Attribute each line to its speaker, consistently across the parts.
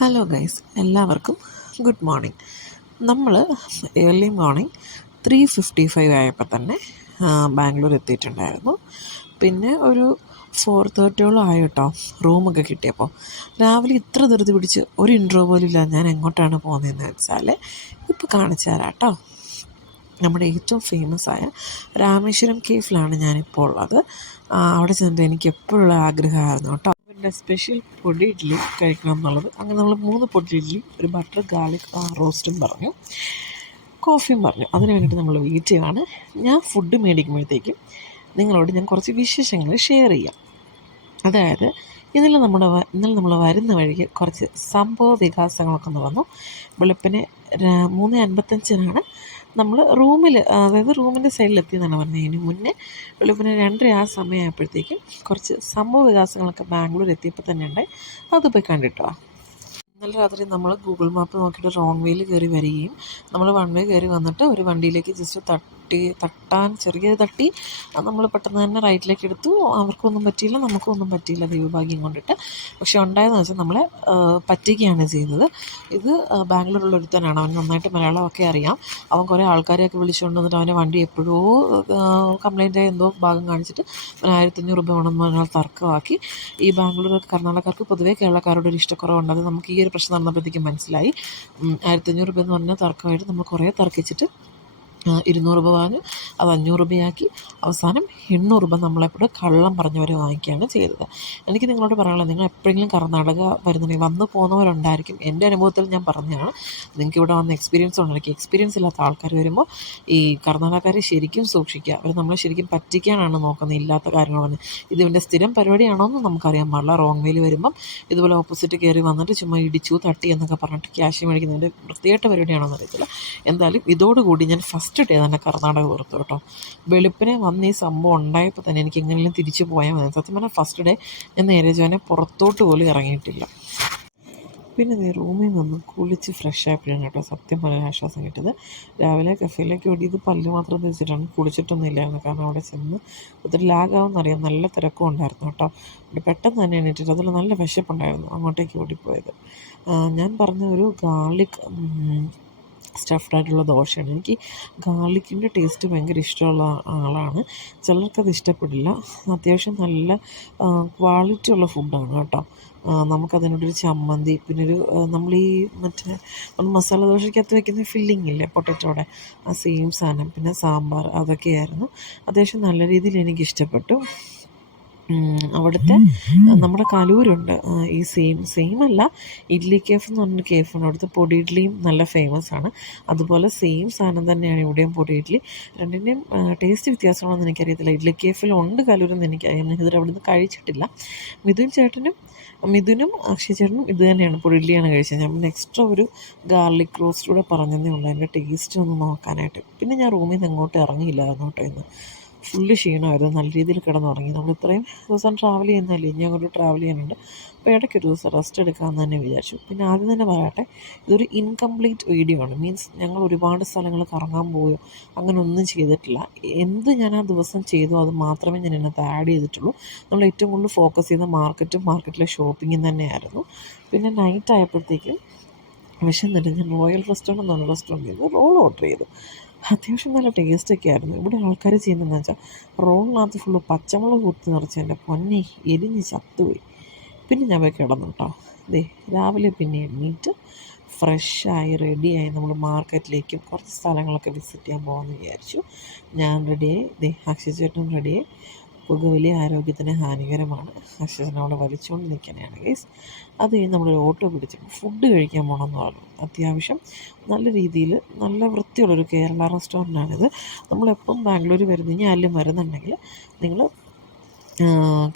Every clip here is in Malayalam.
Speaker 1: ഹലോ ഗൈസ് എല്ലാവർക്കും ഗുഡ് മോർണിംഗ് നമ്മൾ early morning three fifty five ആയപ്പോൾ തന്നെ ബാംഗ്ലൂർ എത്തിയിട്ടുണ്ടായിരുന്നു. പിന്നെ ഒരു ഫോർ തേർട്ടിയോളം ആയി കേട്ടോ റൂമൊക്കെ കിട്ടിയപ്പോൾ രാവിലെ ഇത്ര ധൃതി പിടിച്ച് ഒരു ഇൻട്രോ പോലും ഇല്ല ഞാൻ എങ്ങോട്ടാണ് പോകുന്നതെന്ന് വെച്ചാൽ ഇപ്പോൾ കാണിച്ചു തരാം കേട്ടോ. നമ്മുടെ ഏറ്റവും ഫേമസ് ആയ രാമേശ്വരം കേഫിലാണ് ഞാനിപ്പോൾ ഉള്ളത്. അവിടെ ചെന്നിട്ട് എനിക്ക് എപ്പോഴുള്ള ആഗ്രഹമായിരുന്നു കേട്ടോ. പിന്നെ സ്പെഷ്യൽ പൊടി ഇഡ്ഡലി കഴിക്കണം എന്നുള്ളത്. അങ്ങനെ നമ്മൾ മൂന്ന് പൊടി ഇഡ്ഡലി ഒരു ബട്ടർ ഗാർലിക് റോസ്റ്റും പറഞ്ഞു. കോഫിയും പറഞ്ഞു. അതിന് വേണ്ടിയിട്ട് നമ്മൾ വെയിറ്റ് ചെയ്യുകയാണ് ഞാൻ ഫുഡ് മേടിക്കുമ്പോഴത്തേക്കും നിങ്ങളോട് ഞാൻ കുറച്ച് വിശേഷങ്ങൾ ഷെയർ ചെയ്യാം. അതായത് ഇന്നലെ നമ്മുടെ ഇന്നലെ നമ്മൾ വരുന്ന വഴിക്ക് കുറച്ച് സംഭവ വികാസങ്ങളൊക്കെ ഒന്ന് വന്നു. വെളുപ്പിന് മൂന്ന് അൻപത്തഞ്ചിനാണ് നമ്മൾ റൂമിൽ അതായത് റൂമിന്റെ സൈഡിലെത്തി എന്നാണ് പറഞ്ഞത്. ഇതിന് മുന്നേ വെളുപ്പിന് രണ്ടര ആ സമയമായപ്പോഴത്തേക്കും കുറച്ച് സംഭവ വികാസങ്ങളൊക്കെ ബാംഗ്ലൂർ എത്തിയപ്പോൾ തന്നെ ഉണ്ടായി. അത് പോയി കണ്ടിട്ടോ? ഇന്നലെ രാത്രി നമ്മൾ ഗൂഗിൾ മാപ്പ് നോക്കിയിട്ട് റോങ് വേയിൽ കയറി വരികയും നമ്മൾ വൺ വേ കയറി വന്നിട്ട് ഒരു വണ്ടിയിലേക്ക് ജസ്റ്റ് തട്ടി തട്ടാൻ ചെറിയ തട്ടി നമ്മൾ പെട്ടെന്ന് തന്നെ റൈറ്റിലേക്ക് എടുത്തു. അവർക്കൊന്നും പറ്റിയില്ല നമുക്കൊന്നും പറ്റിയില്ല ദൈവഭാഗ്യം കൊണ്ടിട്ട്. പക്ഷേ ഉണ്ടായതെന്ന് വെച്ചാൽ നമ്മളെ പറ്റുകയാണ് ചെയ്തത്. ഇത് ബാംഗ്ലൂരുള്ള ഒരുത്തനാണ്. അവൻ നന്നായിട്ട് മലയാളമൊക്കെ അറിയാം. അവൻ കുറേ ആൾക്കാരെയൊക്കെ വിളിച്ചുകൊണ്ട് വന്നിട്ട് അവന്റെ വണ്ടി എപ്പോഴോ കംപ്ലൈന്റ് എന്തോ ഭാഗം കാണിച്ചിട്ട് അവൻ ആയിരത്തഞ്ഞൂറ് രൂപ വേണമെന്ന് പറഞ്ഞാൽ തർക്കമാക്കി. ഈ ബാംഗ്ലൂർ കർണാടകക്കാർക്ക് പൊതുവേ കേരളക്കാരോട് ഒരു ഇഷ്ടക്കുറവുണ്ട്. അത് നമുക്ക് ഈ ഒരു പ്രശ്നം നടന്നപ്പോഴത്തേക്കും മനസ്സിലായി. ആയിരത്തഞ്ഞൂറ് രൂപ എന്ന് പറഞ്ഞാൽ തർക്കമായിട്ട് നമ്മൾ കുറേ തർക്കിച്ചിട്ട് ഇരുന്നൂറ് രൂപ വാങ്ങി അത് അഞ്ഞൂറ് രൂപയാക്കി അവസാനം എണ്ണൂറ് രൂപ നമ്മളെപ്പോഴും കള്ളം പറഞ്ഞവരെ വാങ്ങിക്കുകയാണ് ചെയ്തത്. എനിക്ക് നിങ്ങളോട് പറയാനുള്ളത് നിങ്ങൾ എപ്പോഴെങ്കിലും കർണാടക വരുന്നുണ്ടെങ്കിൽ വന്നു പോകുന്നവരുണ്ടായിരിക്കും. എന്റെ അനുഭവത്തിൽ ഞാൻ പറഞ്ഞതാണ് നിങ്ങൾക്ക് ഇവിടെ വന്ന എക്സ്പീരിയൻസ് ഉണ്ടായിരിക്കും എക്സ്പീരിയൻസ് ഇല്ലാത്ത ആൾക്കാർ വരുമ്പോൾ ഈ കർണാടകക്കാരെ ശരിക്കും സൂക്ഷിക്കുക. അവർ നമ്മളെ ശരിക്കും പറ്റിക്കാനാണ് നോക്കുന്നത് ഇല്ലാത്ത കാര്യങ്ങൾ പറഞ്ഞ് ഇത് ഇവന്റെ സ്ഥിരം പരിപാടിയാണോ എന്ന് നമുക്കറിയാൻ പാടില്ല റോങ് വേയിൽ വരുമ്പം ഇതുപോലെ ഓപ്പോസിറ്റ് കയറി വന്നിട്ട് ചുമ്മാ ഇടിച്ചു തട്ടി എന്നൊക്കെ പറഞ്ഞിട്ട് ക്യാഷ് മേടിക്കുന്നതിന്റെ വൃത്തിയായിട്ട് പരിപാടിയാണോ എന്ന് അറിയത്തില്ല. എന്തായാലും ഇതോടുകൂടി ഞാൻ ഫസ്റ്റ് ഡേ തന്നെ കർണാടക പുറത്തു കേട്ടോ. വെളുപ്പിനെ വന്ന് ഈ സംഭവം ഉണ്ടായപ്പോൾ തന്നെ എനിക്ക് എങ്ങനെയും തിരിച്ചു പോയാൽ മതി. സത്യം പറഞ്ഞാൽ ഫസ്റ്റ് ഡേ ഞാൻ നേരെ ചോനെ പുറത്തോട്ട് പോലും ഇറങ്ങിയിട്ടില്ല. പിന്നെ നീ റൂമിൽ നിന്ന് കുളിച്ച് ഫ്രഷ് ആയപ്പോഴാണ് കേട്ടോ സത്യം പറയാൻ ആശ്വാസം കിട്ടിയത്. രാവിലെ കഫേയിലേക്ക് ഓടിയത് പല്ല് മാത്രം തേച്ചിട്ടാണ് കുളിച്ചിട്ടൊന്നും ഇല്ലായിരുന്നു കാരണം അവിടെ ചെന്ന് ഒത്തിരി ലാഗാവുമെന്നറിയാം നല്ല തിരക്കും ഉണ്ടായിരുന്നു കേട്ടോ. അവിടെ പെട്ടെന്ന് തന്നെ എണീറ്റിട്ട് അതിൽ നല്ല വിശപ്പുണ്ടായിരുന്നു അങ്ങോട്ടേക്ക് ഓടിപ്പോയത്. ഞാൻ പറഞ്ഞ ഒരു ഗാർലിക് സ്റ്റഫ്ഡ് ആയിട്ടുള്ള ദോശയാണ്. എനിക്ക് ഗാർലിക്കിന്റെ ടേസ്റ്റ് ഭയങ്കര ഇഷ്ടമുള്ള ആളാണ്. ചിലർക്കത് ഇഷ്ടപ്പെടില്ല. അത്യാവശ്യം നല്ല ക്വാളിറ്റി ഉള്ള ഫുഡാണ് കേട്ടോ. നമുക്കതിനോടൊരു ചമ്മന്തി പിന്നെ ഒരു നമ്മൾ ഈ മറ്റേ മസാല ദോശയ്ക്കകത്ത് വെക്കുന്ന ഫില്ലിംഗ് ഇല്ലേ പൊട്ടറ്റോടെ ആ സെയിം സാധനം. പിന്നെ സാമ്പാർ അതൊക്കെയായിരുന്നു. അത്യാവശ്യം നല്ല രീതിയിൽ എനിക്ക് ഇഷ്ടപ്പെട്ടു. അവിടുത്തെ നമ്മുടെ കലൂരുണ്ട്. ഈ സെയിം സെയിം അല്ല. ഇഡ്ലി കേഫ് എന്ന് പറഞ്ഞൊരു കേഫുണ്ട് അവിടുത്തെ പൊടി ഇഡ്ഡലിയും നല്ല ഫേമസ് ആണ്. അതുപോലെ സെയിം സാധനം തന്നെയാണ് ഇവിടെയും പൊടി ഇഡ്ഡലി രണ്ടിന്റെയും ടേസ്റ്റ് വ്യത്യാസമാണെന്ന് എനിക്കറിയത്തില്ല. ഇഡ്ലി കേഫിലുണ്ട് കലൂരെന്ന് എനിക്കറിയാം ഇതുവരെ അവിടെ നിന്ന് കഴിച്ചിട്ടില്ല. മിഥുൻ ചേട്ടനും മിഥുനും അക്ഷയ ചേട്ടനും ഇത് തന്നെയാണ് പൊടി ഇഡ്ഡലിയാണ് കഴിച്ചത്. ഞാൻ പിന്നെ എക്സ്ട്രാ ഒരു ഗാർലിക് റോസ്റ്റ് കൂടെ പറഞ്ഞതേ ഉള്ളൂ. അതിന്റെ ടേസ്റ്റ് ഒന്ന് നോക്കാനായിട്ട്. പിന്നെ ഞാൻ റൂമിൽ നിന്ന് എങ്ങോട്ട് ഇറങ്ങിയില്ലായിരുന്നു കേട്ടോ ഇന്ന്. ഫുള്ള് ക്ഷീണമായിരുന്നു. നല്ല രീതിയിൽ കിടന്നുറങ്ങി. നമ്മൾ ഇത്രയും ദിവസം ട്രാവൽ ചെയ്യുന്നതല്ലേ? ഇനി അങ്ങോട്ട് ട്രാവൽ ചെയ്യാനുണ്ട്. അപ്പോൾ ഇടയ്ക്ക് ഒരു ദിവസം റെസ്റ്റ് എടുക്കാമെന്ന് തന്നെ വിചാരിച്ചു. പിന്നെ ആദ്യം തന്നെ പറയട്ടെ ഇതൊരു ഇൻകംപ്ലീറ്റ് വീഡിയോ ആണ്. മീൻസ് ഞങ്ങൾ ഒരുപാട് സ്ഥലങ്ങൾ കറങ്ങാൻ പോയോ? അങ്ങനെ ഒന്നും ചെയ്തിട്ടില്ല. എന്ത് ഞാൻ ആ ദിവസം ചെയ്തോ അത് മാത്രമേ ഞാൻ ഇതിനകത്ത് ആഡ് ചെയ്തിട്ടുള്ളൂ. നമ്മൾ ഏറ്റവും കൂടുതൽ ഫോക്കസ് ചെയ്ത മാർക്കറ്റും മാർക്കറ്റിലെ ഷോപ്പിങ്ങും തന്നെയായിരുന്നു. പിന്നെ നൈറ്റ് ആയപ്പോഴത്തേക്കും വിശന്നിട്ട് ഞാൻ റോയൽ റെസ്റ്റോറന്റ് എന്ന് പറഞ്ഞ റെസ്റ്റോറന്റിൽ നിന്ന് റോൾ ഓർഡർ ചെയ്തു. അത്യാവശ്യം നല്ല ടേസ്റ്റൊക്കെ ആയിരുന്നു. ഇവിടെ ആൾക്കാർ ചെയ്യുന്നതെന്ന് വെച്ചാൽ റോളിനകത്ത് ഫുള്ള് പച്ചമുളക് കുത്തി നിറച്ച് എന്റെ പൊന്നെ എരിഞ്ഞ് ചത്തുപോയി. പിന്നെ ഞാൻ പോയി കിടന്നു കേട്ടോ ദേ രാവിലെ പിന്നെ എണീറ്റ് ഫ്രഷായി റെഡിയായി നമ്മൾ മാർക്കറ്റിലേക്കും കുറച്ച് സ്ഥലങ്ങളൊക്കെ വിസിറ്റ് ചെയ്യാൻ പോകാമെന്ന് വിചാരിച്ചു. ഞാൻ റെഡിയായി ദേ അക്ഷയ ചേട്ടനും റെഡിയായി പുകവലി ആരോഗ്യത്തിന് ഹാനികരമാണ്. അവിടെ വലിച്ചുകൊണ്ട് നിൽക്കാനാണ് ഗൈസ് അത് കഴിഞ്ഞ് നമ്മളൊരു ഓട്ടോ പിടിച്ച് ഫുഡ് കഴിക്കാൻ പോകണമെന്ന് പറഞ്ഞു. അത്യാവശ്യം നല്ല രീതിയിൽ നല്ല വൃത്തിയുള്ളൊരു കേരള റെസ്റ്റോറന്റാണിത് നമ്മളെപ്പം ബാംഗ്ലൂർ വരുന്ന ഇനി ആരെങ്കിലും വരുന്നുണ്ടെങ്കിൽ നിങ്ങൾ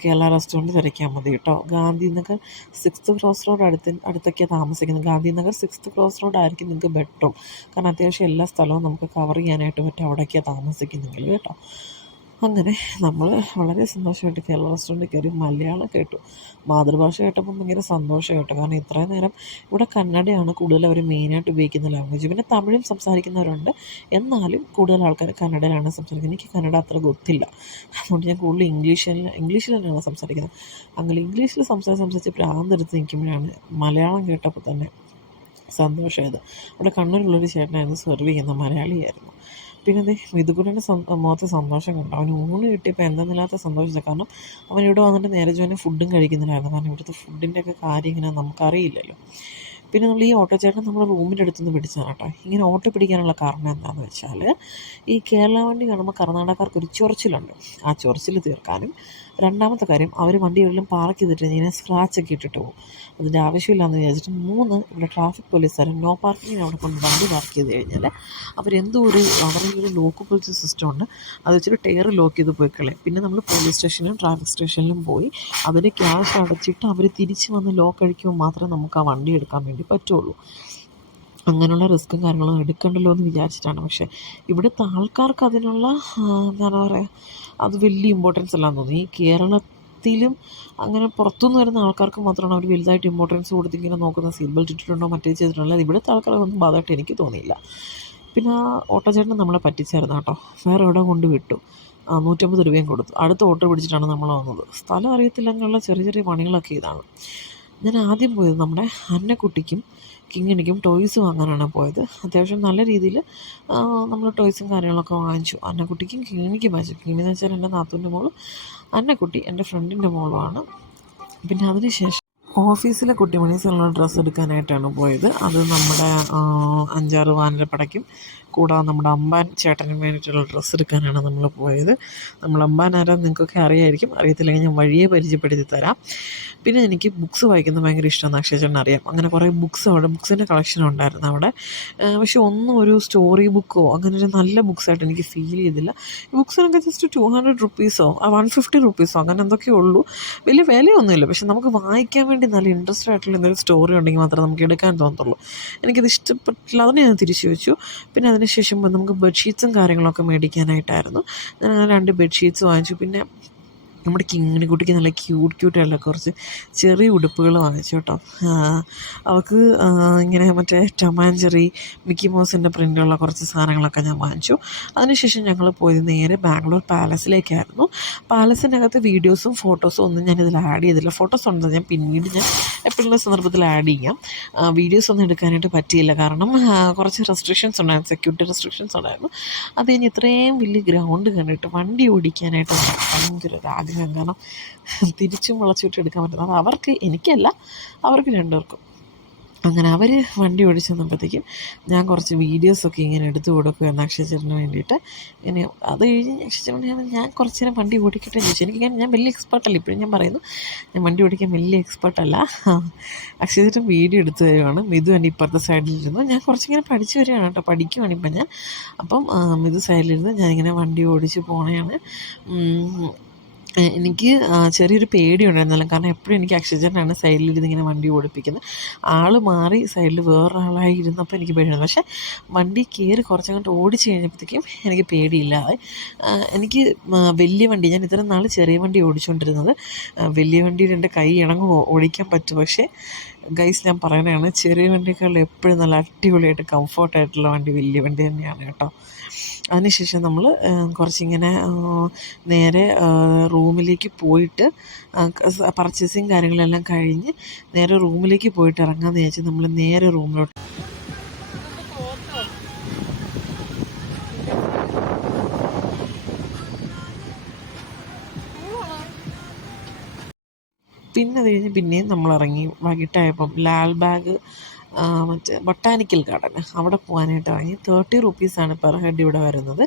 Speaker 1: കേരള റെസ്റ്റോറന്റ് തിരക്കാൻ മതി കേട്ടോ. Gandhi Nagar sixth cross road അടുത്ത് അടുത്തൊക്കെയാണ് താമസിക്കുന്നത്. Gandhi Nagar sixth cross road ആയിരിക്കും നിങ്ങൾക്ക് ബെറ്ററും കാരണം അത്യാവശ്യം എല്ലാ സ്ഥലവും നമുക്ക് കവർ ചെയ്യാനായിട്ട് പറ്റും അവിടേക്കാണ് താമസിക്കുന്നെങ്കിൽ കേട്ടോ. അങ്ങനെ നമ്മൾ വളരെ സന്തോഷമായിട്ട് കേരള റെസ്റ്റോറന്റ് കയറി മലയാളം കേട്ടു. മാതൃഭാഷ കേട്ടപ്പോൾ ഭയങ്കര സന്തോഷം കേട്ടോ. കാരണം ഇത്രയും നേരം ഇവിടെ കന്നഡയാണ് കൂടുതൽ അവർ മെയിനായിട്ട് ഉപയോഗിക്കുന്ന ലാംഗ്വേജ് പിന്നെ തമിഴും സംസാരിക്കുന്നവരുണ്ട്. എന്നാലും കൂടുതൽ ആൾക്കാർ കന്നഡയിലാണ് സംസാരിക്കുന്നത്. എനിക്ക് കന്നഡ അത്ര ഗൊത്തില്ല അതുകൊണ്ട് ഞാൻ കൂടുതൽ ഇംഗ്ലീഷിൽ ഇംഗ്ലീഷിൽ തന്നെയാണ് സംസാരിക്കുന്നത്. അങ്ങനെ ഇംഗ്ലീഷിൽ സംസാരിച്ച് സംസാരിച്ച് പ്രാന്തെടുത്ത് നിൽക്കുമ്പോഴാണ് മലയാളം കേട്ടപ്പോൾ തന്നെ സന്തോഷമായത്. അവിടെ കണ്ണൂരുള്ളൊരു ചേട്ടനായിരുന്നു സെർവ് ചെയ്യുന്ന മലയാളിയായിരുന്നു. പിന്നെ അതേ മിതുകുട്ടന്റെ മുഖത്ത് സന്തോഷം കണ്ടു. അവന് ഊണ് കിട്ടിയപ്പോൾ എന്തെന്നില്ലാത്ത സന്തോഷിച്ചത് കാരണം അവൻ ഇവിടെ വന്നിട്ട് നേരെ ജോനെ ഫുഡും കഴിക്കുന്നില്ലായിരുന്നു. കാരണം ഇവിടുത്തെ ഫുഡിന്റെയൊക്കെ കാര്യം ഇങ്ങനെ നമുക്കറിയില്ലല്ലോ. പിന്നെ നമ്മൾ ഈ ഓട്ടോ ചേട്ടൻ നമ്മൾ റൂമിന്റെ അടുത്തുനിന്ന് പിടിച്ചതാണ് കേട്ടോ. ഇങ്ങനെ ഓട്ടോ പിടിക്കാനുള്ള കാരണം എന്താണെന്ന് വെച്ചാൽ ഈ കേരള വണ്ടി കാണുമ്പോൾ കർണാടകക്കാർക്ക് ഒരു ചൊറിച്ചിലുണ്ട്. ആ ചൊറിച്ചിൽ തീർക്കാനും രണ്ടാമത്തെ കാര്യം അവർ വണ്ടി എവിടെയും പാർക്ക് ചെയ്തിട്ട് ഇങ്ങനെ സ്ക്രാച്ച് ഒക്കെ ഇട്ടിട്ട് പോകും. അതിന്റെ ആവശ്യമില്ലാന്ന് വിചാരിച്ചിട്ട് മൂന്ന് ഇവിടെ ട്രാഫിക് പോലീസുകാർ നോ പാർക്കിങ്ങിന് അവിടെ കൊണ്ട് വണ്ടി പാർക്ക് ചെയ്ത് കഴിഞ്ഞാൽ അവരെന്തോ ഒരു അവരുടെ ഒരു ലോക്ക് പോലീസ് സിസ്റ്റം ഉണ്ട്. അത് വെച്ചിട്ട് ടയർ ലോക്ക് ചെയ്ത് പോയി കളയും. പിന്നെ നമ്മൾ പോലീസ് സ്റ്റേഷനിലും ട്രാഫിക് സ്റ്റേഷനിലും പോയി അതിന് ക്യാഷ് അടച്ചിട്ട് അവർ തിരിച്ച് വന്ന് ലോക്ക് അടിക്കുമ്പോൾ മാത്രമേ നമുക്ക് ആ വണ്ടി എടുക്കാൻ വേണ്ടി പറ്റുള്ളൂ. അങ്ങനെയുള്ള റിസ്ക്കും കാര്യങ്ങളും എടുക്കണ്ടല്ലോ എന്ന് വിചാരിച്ചിട്ടാണ്. പക്ഷേ ഇവിടുത്തെ ആൾക്കാർക്ക് അതിനുള്ള എന്താണ് പറയുക അത് വലിയ ഇമ്പോർട്ടൻസ് അല്ലാന്ന് തോന്നുന്നു. ഈ കേരളത്തിലും അങ്ങനെ പുറത്തുനിന്ന് വരുന്ന ആൾക്കാർക്ക് മാത്രമാണ് അവർ വലുതായിട്ട് ഇമ്പോർട്ടൻസ് കൊടുത്ത് ഇങ്ങനെ നോക്കുന്ന സീറ്റ് ബെൽറ്റ് ഇട്ടിട്ടുണ്ടോ? മറ്റേ ചെയ്തിട്ടുണ്ടോ? ഇവിടുത്തെ ആൾക്കാരൊന്നും ബാധമായിട്ട് എനിക്ക് തോന്നിയില്ല. പിന്നെ ആ ഓട്ടോ ചേട്ടൻ നമ്മളെ പറ്റിച്ചായിരുന്നു കേട്ടോ. വേറെ എവിടെ കൊണ്ട് വിട്ടു? നൂറ്റമ്പത് രൂപയും കൊടുത്തു. അടുത്ത ഓട്ടോ പിടിച്ചിട്ടാണ് നമ്മൾ വന്നത്. സ്ഥലം അറിയത്തില്ലെന്നുള്ള ചെറിയ ചെറിയ പണികളൊക്കെ ഇതാണ്. ഞാൻ ആദ്യം പോയത് നമ്മുടെ അന്നക്കുട്ടിക്കും കിങ്ങിണിക്കും ടോയ്സ് വാങ്ങാനാണ് പോയത്. അത്യാവശ്യം നല്ല രീതിയിൽ നമ്മൾ ടോയ്സും കാര്യങ്ങളൊക്കെ വാങ്ങിച്ചു. അന്നക്കുട്ടിക്കും കിങ്ങിണിക്കും വാങ്ങിച്ചു കിങ്ങിണി എന്ന് വെച്ചാൽ എന്റെ നാത്തൂന്റെ മോളും അന്നക്കുട്ടി എന്റെ ഫ്രണ്ടിന്റെ മോളുമാണ്. പിന്നെ അതിന് ശേഷം ഓഫീസിലെ കുട്ടിമണീസിനുള്ള ഡ്രസ്സ് എടുക്കാനായിട്ടാണ് പോയത്. അത് നമ്മുടെ അഞ്ചാറ് വാനരപ്പടയ്ക്കും കൂടാതെ നമ്മുടെ അമ്പാൻ ചേട്ടനും വേണ്ടിയിട്ടുള്ള ഡ്രസ്സ് എടുക്കാനാണ് നമ്മൾ പോയത്. നമ്മൾ അമ്പാൻ ആരാ നിങ്ങൾക്കൊക്കെ അറിയായിരിക്കും. അറിയത്തില്ലെങ്കിൽ ഞാൻ വഴിയെ പരിചയപ്പെടുത്തി തരാം. പിന്നെ എനിക്ക് ബുക്സ് വായിക്കുന്നത് ഭയങ്കര ഇഷ്ടമാണ്. അക്ഷയ ചേട്ടൻ അറിയാം. അങ്ങനെ കുറേ ബുക്സ് അവിടെ ബുക്സിന്റെ കളക്ഷൻ ഉണ്ടായിരുന്നു അവിടെ. പക്ഷെ ഒന്നും ഒരു സ്റ്റോറി ബുക്കോ അങ്ങനെ ഒരു നല്ല ബുക്സായിട്ട് എനിക്ക് ഫീൽ ചെയ്തില്ല. ബുക്സിനൊക്കെ ജസ്റ്റ് ടു ഹൺഡ്രഡ് റുപ്പീസോ വൺ ഫിഫ്റ്റി റുപ്പീസോ അങ്ങനെ എന്തൊക്കെയേ ഉള്ളൂ. വലിയ വിലയൊന്നുമില്ല. പക്ഷെ നമുക്ക് വായിക്കാൻ വേണ്ടി നല്ല ഇൻട്രസ്റ്റ് ആയിട്ടുള്ള എന്തെങ്കിലും സ്റ്റോറി ഉണ്ടെങ്കിൽ മാത്രമേ നമുക്ക് എടുക്കാൻ തോന്നത്തുള്ളൂ. എനിക്കത് ഇഷ്ടപ്പെട്ടില്ല അതിനെ ഞാൻ തിരിച്ചു വെച്ചു പിന്നെ അതിനുശേഷം നമുക്ക് ബെഡ്ഷീറ്റ്സും കാര്യങ്ങളൊക്കെ മേടിക്കാനായിട്ടായിരുന്നു. ഞാൻ അങ്ങനെ രണ്ട് ബെഡ്ഷീറ്റ്സ് വാങ്ങിച്ചു. പിന്നെ നമ്മുടെ കിങ്ങിണിക്കുട്ടിക്ക് നല്ല ക്യൂട്ട് ക്യൂട്ടായിട്ടുള്ള കുറച്ച് ചെറിയ ഉടുപ്പുകൾ വാങ്ങിച്ചു കേട്ടോ. അവൾക്ക് ഇങ്ങനെ മറ്റേ ടൊമാൻജറി മിക്കി മോസിന്റെ പ്രിന്റുള്ള കുറച്ച് സാധനങ്ങളൊക്കെ ഞാൻ വാങ്ങിച്ചു. അതിനുശേഷം ഞങ്ങൾ പോയത് നേരെ ബാംഗ്ലൂർ പാലസിലേക്കായിരുന്നു. പാലസിന്റെ അകത്ത് വീഡിയോസും ഫോട്ടോസും ഒന്നും ഞാൻ ഇതിൽ ആഡ് ചെയ്തില്ല. ഫോട്ടോസ് ഉണ്ട് ഞാൻ പിന്നീട് ഞാൻ എപ്പോഴുള്ള സന്ദർഭത്തിൽ ആഡ് ചെയ്യാം. വീഡിയോസ് ഒന്നും എടുക്കാനായിട്ട് പറ്റിയില്ല. കാരണം കുറച്ച് റെസ്ട്രിക്ഷൻസ് ഉണ്ടായിരുന്നു. സെക്യൂരിറ്റി റെസ്ട്രിക്ഷൻസ് ഉണ്ടായിരുന്നു. അത് കഴിഞ്ഞ് ഇത്രയും വലിയ ഗ്രൗണ്ട് കണ്ടിട്ട് വണ്ടി ഓടിക്കാനായിട്ട് ഭയങ്കര ഒരു കാരണം തിരിച്ചും വളച്ചുവിട്ട് എടുക്കാൻ പറ്റുന്നത് അവർക്ക് എനിക്കല്ല അവർക്ക് രണ്ടുപേർക്കും. അങ്ങനെ അവർ വണ്ടി ഓടിച്ചു വന്നപ്പോഴത്തേക്കും ഞാൻ കുറച്ച് വീഡിയോസൊക്കെ ഇങ്ങനെ എടുത്തു കൊടുക്കുമായിരുന്നു അക്ഷയചേട്ടന് വേണ്ടിയിട്ട്. ഇങ്ങനെ അത് കഴിഞ്ഞ് അക്ഷയചേട്ടൻ ഞാൻ കുറച്ച് നേരം വണ്ടി ഓടിക്കട്ടെ ചോദിച്ചു എനിക്ക് ഞാൻ വലിയ എക്സ്പേർട്ടല്ല ഇപ്പോഴും ഞാൻ പറയുന്നു. ഞാൻ വണ്ടി ഓടിക്കാൻ വലിയ എക്സ്പേർട്ടല്ല അക്ഷയചേട്ടൻ വീഡിയോ എടുത്തു തരുവാണ്. മിതു എന്റെ ഇപ്പുറത്തെ സൈഡിലിരുന്നു. ഞാൻ കുറച്ചിങ്ങനെ പഠിച്ചു വരികയാണ് കേട്ടോ. പഠിക്കുവാണ് ഇപ്പം ഞാൻ. അപ്പം മിതു സൈഡിലിരുന്ന് ഞാനിങ്ങനെ വണ്ടി ഓടിച്ച് പോകണതാണ് എനിക്ക് ചെറിയൊരു പേടിയുണ്ടായിരുന്നല്ലോ. കാരണം എപ്പോഴും എനിക്ക് അക്ഷജനാണ് സൈഡിലിരുന്ന് ഇങ്ങനെ വണ്ടി ഓടിപ്പിക്കുന്നത്. ആൾ മാറി സൈഡിൽ വേറൊരാളായി ഇരുന്നപ്പോൾ എനിക്ക് പേടിയാണ് പക്ഷേ വണ്ടി കയറി കുറച്ചങ്ങോട്ട് ഓടിച്ച് കഴിഞ്ഞപ്പോഴത്തേക്കും എനിക്ക് പേടിയില്ലാതെ എനിക്ക് വലിയ വണ്ടി ഞാൻ ഇത്രയും നാൾ ചെറിയ വണ്ടി ഓടിച്ചുകൊണ്ടിരുന്നത് വലിയ വണ്ടിയിൽ എന്റെ കൈ ഇണങ്ങ് ഓടിക്കാൻ പറ്റും പക്ഷേ ഗൈസ് ഞാൻ പറയുന്നതാണ് ചെറിയ വണ്ടിയേക്കാൾ എപ്പോഴും നല്ല അടിപൊളിയായിട്ട് കംഫർട്ടായിട്ടുള്ള വണ്ടി വലിയ വണ്ടി തന്നെയാണ് കേട്ടോ. അതിനുശേഷം നമ്മൾ കുറച്ചിങ്ങനെ നേരെ റൂമിലേക്ക് പോയിട്ട് പർച്ചേസിങ് കാര്യങ്ങളെല്ലാം കഴിഞ്ഞ് നേരെ റൂമിലേക്ക് പോയിട്ട് ഇറങ്ങാമെന്ന് വിചാരിച്ച് നമ്മൾ നേരെ റൂമിലോട്ട് പിന്നെ അത് കഴിഞ്ഞ് പിന്നെയും നമ്മൾ ഇറങ്ങി വൈകിട്ടായപ്പം ലാൽബാഗ് മറ്റേ ബൊട്ടാനിക്കൽ ഗാർഡൻ അവിടെ പോകാനായിട്ട് ഇറങ്ങി. തേർട്ടി റുപ്പീസാണ് പെർ ഹെഡ് ഇവിടെ വരുന്നത്.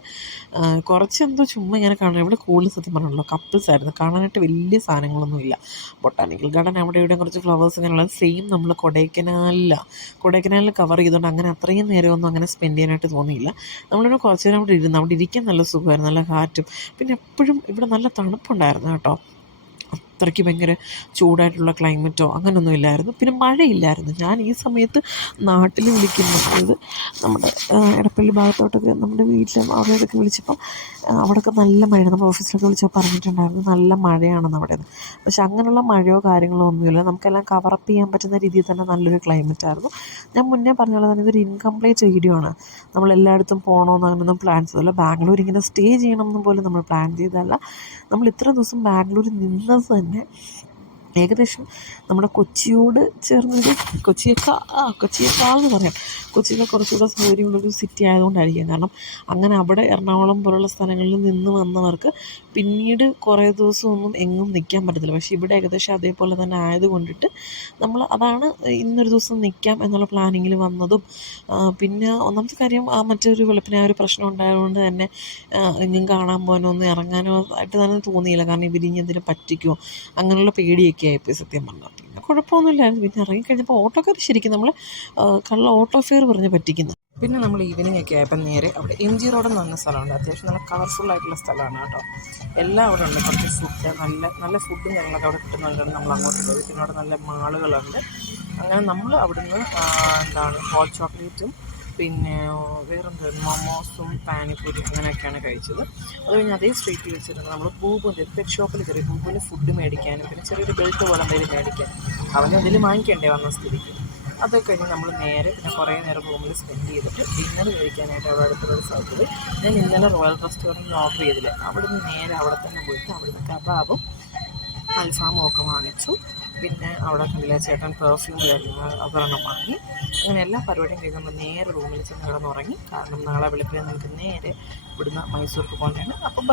Speaker 1: കുറച്ച് എന്തോ ചുമ്മാ ഇങ്ങനെ കാണാൻ ഇവിടെ കൂടുതൽ സത്യം പറഞ്ഞല്ലോ കപ്പിൾസ് ആയിരുന്നു. കാണാനായിട്ട് വലിയ സാധനങ്ങളൊന്നുമില്ല ബൊട്ടാനിക്കൽ ഗാർഡൻ അവിടെ ഇവിടെ കുറച്ച് ഫ്ലവേഴ്സ് ഇങ്ങനെയുള്ള സെയിം നമ്മൾ കൊടൈക്കനാലിലാണ് കൊടൈക്കനാലിൽ കവർ ചെയ്തുകൊണ്ട് അങ്ങനെ അത്രയും നേരമൊന്നും അങ്ങനെ സ്പെൻഡ് ചെയ്യാനായിട്ട് തോന്നിയില്ല. നമ്മളിവിടെ കുറച്ച് നേരം അവിടെ ഇരുന്ന് അവിടെ ഇരിക്കാൻ നല്ല സുഖമായിരുന്നു നല്ല കാറ്റും. പിന്നെ എപ്പോഴും ഇവിടെ നല്ല തണുപ്പുണ്ടായിരുന്നു കേട്ടോ. അത്രയ്ക്ക് ഭയങ്കര ചൂടായിട്ടുള്ള ക്ലൈമറ്റോ അങ്ങനെയൊന്നും ഇല്ലായിരുന്നു. പിന്നെ മഴയില്ലായിരുന്നു. ഞാൻ ഈ സമയത്ത് നാട്ടിൽ വിളിക്കുന്നു. അതായത് നമ്മുടെ എടപ്പള്ളി ഭാഗത്തോട്ടൊക്കെ നമ്മുടെ വീട്ടിലും അവിടെയൊക്കെ വിളിച്ചപ്പോൾ അവിടെയൊക്കെ നല്ല മഴയാണ്. നമ്മുടെ ഓഫീസിലൊക്കെ വിളിച്ചപ്പോൾ പറഞ്ഞിട്ടുണ്ടായിരുന്നു നല്ല മഴയാണെന്ന് അവിടെ പക്ഷെ അങ്ങനെയുള്ള മഴയോ കാര്യങ്ങളോ ഒന്നുമില്ല. നമുക്കെല്ലാം കവറപ്പ് ചെയ്യാൻ പറ്റുന്ന രീതിയിൽ തന്നെ നല്ലൊരു ക്ലൈമറ്റ് ആയിരുന്നു. ഞാൻ മുന്നേ പറഞ്ഞ പോലെ തന്നെ ഇതൊരു ഇൻകംപ്ലീറ്റ് വീഡിയോ ആണ്. നമ്മൾ എല്ലായിടത്തും പോകണമെന്ന് അങ്ങനെയൊന്നും പ്ലാൻ ചെയ്തല്ല. ബാംഗ്ലൂർ ഇങ്ങനെ സ്റ്റേ ചെയ്യണമെന്ന് പോലും നമ്മൾ പ്ലാൻ ചെയ്തതല്ല. നമ്മൾ ഇത്ര ദിവസം ബാംഗ്ലൂർ നിന്നത് തന്നെ சொல்லியிருந்தேன் ഏകദേശം നമ്മുടെ കൊച്ചിയോട് ചേർന്നൊരു കൊച്ചിയേക്കാൾ ആ കൊച്ചിയേക്കാൾ എന്ന് പറയാം. കൊച്ചിയിലെ കുറച്ചുകൂടെ സൗകര്യമുള്ളൊരു സിറ്റി ആയതുകൊണ്ടായിരിക്കും. കാരണം അങ്ങനെ അവിടെ എറണാകുളം പോലുള്ള സ്ഥലങ്ങളിൽ നിന്ന് വന്നവർക്ക് പിന്നീട് കുറേ ദിവസമൊന്നും എങ്ങും നിൽക്കാൻ പറ്റത്തില്ല. പക്ഷേ ഇവിടെ ഏകദേശം അതേപോലെ തന്നെ ആയതുകൊണ്ടിട്ട് നമ്മൾ അതാണ് ഇന്നൊരു ദിവസം നിൽക്കാം എന്നുള്ള പ്ലാനിങ്ങിൽ വന്നതും പിന്നെ ഒന്നാമത്തെ കാര്യം ആ മറ്റൊരു വെളുപ്പിനെ ആ ഒരു പ്രശ്നം ഉണ്ടായതുകൊണ്ട് തന്നെ എങ്ങും കാണാൻ പോകാനോ ഒന്നും ഇറങ്ങാനോ ആയിട്ട് തന്നെ തോന്നിയില്ല. കാരണം ഇവരിഞ്ഞെന്തിനും പറ്റിക്കുമോ അങ്ങനെയുള്ള പേടിയൊക്കെ. ആയിപ്പോയി സത്യം പറഞ്ഞാൽ പിന്നെ കുഴപ്പമൊന്നുമില്ലായിരുന്നു. പിന്നെ ഇറങ്ങിക്കഴിഞ്ഞപ്പോൾ ഓട്ടോക്കാർ ശരിക്കും നമ്മൾ കള്ള ഓട്ടോ ഫെയർ പറഞ്ഞ് പറ്റിക്കുന്നു. പിന്നെ നമ്മൾ ഈവനിങ് ഒക്കെ ആയപ്പോൾ നേരെ അവിടെ എം ജി റോഡ് എന്ന് പറഞ്ഞ സ്ഥലമുണ്ട്. അത്യാവശ്യം നല്ല കളർഫുൾ ആയിട്ടുള്ള സ്ഥലമാണ് കേട്ടോ. എല്ലാം അവിടെ ഉണ്ട്. കുറച്ച് ഫുഡ് നല്ല നല്ല ഫുഡും ഞങ്ങളൊക്കെ അവിടെ കിട്ടുന്നുണ്ട് നമ്മൾ അങ്ങോട്ട് പോയി. പിന്നെ അവിടെ നല്ല മാളുകളുണ്ട്. അങ്ങനെ നമ്മൾ അവിടുന്ന് എന്താണ് ഹോട്ട് ചോക്ലേറ്റും പിന്നെ വേറെന്താ? മൊമോസും പാനിപ്പൂരി അങ്ങനെയൊക്കെയാണ് കഴിച്ചത്. അത് കഴിഞ്ഞ് അതേ സ്ട്രീറ്റിൽ വെച്ചിരുന്ന് നമ്മൾ ബൂബുന്റെ പെറ്റ് ഷോപ്പിൽ കയറി ബൂബുവിന് ഫുഡ് മേടിക്കാനും പിന്നെ ചെറിയൊരു ബെൽറ്റ് പോലെ എന്തെങ്കിലും മേടിക്കാൻ. അവന് അതിൽ വാങ്ങിക്കണ്ടേ വന്ന സ്ഥിതിക്ക്. അതൊക്കെ കഴിഞ്ഞ് നമ്മൾ നേരെ പിന്നെ കുറേ നേരം റൂമിൽ സ്പെൻഡ് ചെയ്തിട്ട് ഡിന്നർ കഴിക്കാനായിട്ട് അവിടെ അടുത്തുള്ള സ്ഥലത്തിൽ ഞാൻ ഇന്നലെ റോയൽ റെസ്റ്റോറന്റിൽ ഓർഡർ ചെയ്തില്ലേ? അവിടെ നിന്ന് നേരെ അവിടെ തന്നെ പോയിട്ട് അവിടുന്ന് കബാബും അൽഫാമും ഒക്കെ വാങ്ങിച്ചു. പിന്നെ അവിടെ കണ്ടില്ല ചേട്ടൻ പെർഫ്യൂം അതൊരെണ്ണം വാങ്ങി. അങ്ങനെ എല്ലാ പരിപാടിയും കഴിഞ്ഞ് നമ്മൾ നേരെ റൂമിൽ ചെന്ന് കിടന്നുറങ്ങി. കാരണം നാളെ വെളുപ്പിനെ നമുക്ക് നേരെ ഇവിടുന്ന് മൈസൂർക്ക് പോകേണ്ടതാണ്. അപ്പം